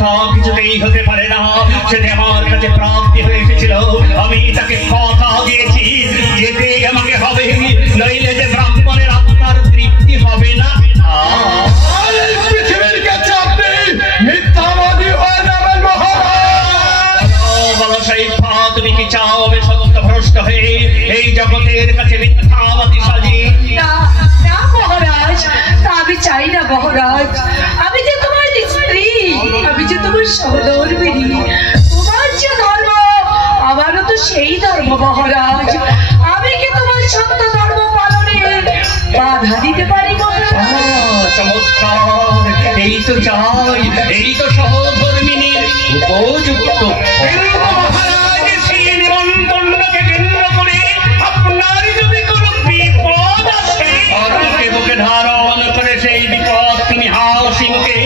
তা কিছুতেই হতে পারে না। সেটা আমার কাছে প্রাপ্তি হয়ে এসেছিল, আমি তাকে কথা দিয়েছি যেতে আমাকে হবে, নইলে যে ব্রাহ্মণের আত্মার তৃপ্তি হবে না। পৃথিবীর কাছে আপনি মিথ্যাবাদী হয়ে যাবেন মহারাজ। বলো সাইফা, তুমি কি চাও আমি সত্য ভ্রষ্ট হয়ে এই জগতের কাছে মিথ্যাবাদী সাজি? না না মহারাজ, তা আমি চাই না মহারাজ। আমি যে তোমার স্ত্রী, আমি যে তোমার সহধর্মিণী, তোমার যে ধর্ম আমারও তো সেই ধর্ম মহারাজ। আমি কি তোমার সত্য ধর্ম পালনে বাধা দিতে পারি মহারাজ? চমৎকার, এই তো চাই, এই তো সহধর্মিনীর উপযুক্ত। মহারাজ, সেই নিমন্ত্রণকে কেন্দ্র করে আপনার যদি কোনো বিপদ আসে, বুকে ধারণ করে সেই বিপদ তিনি হাসি মুখে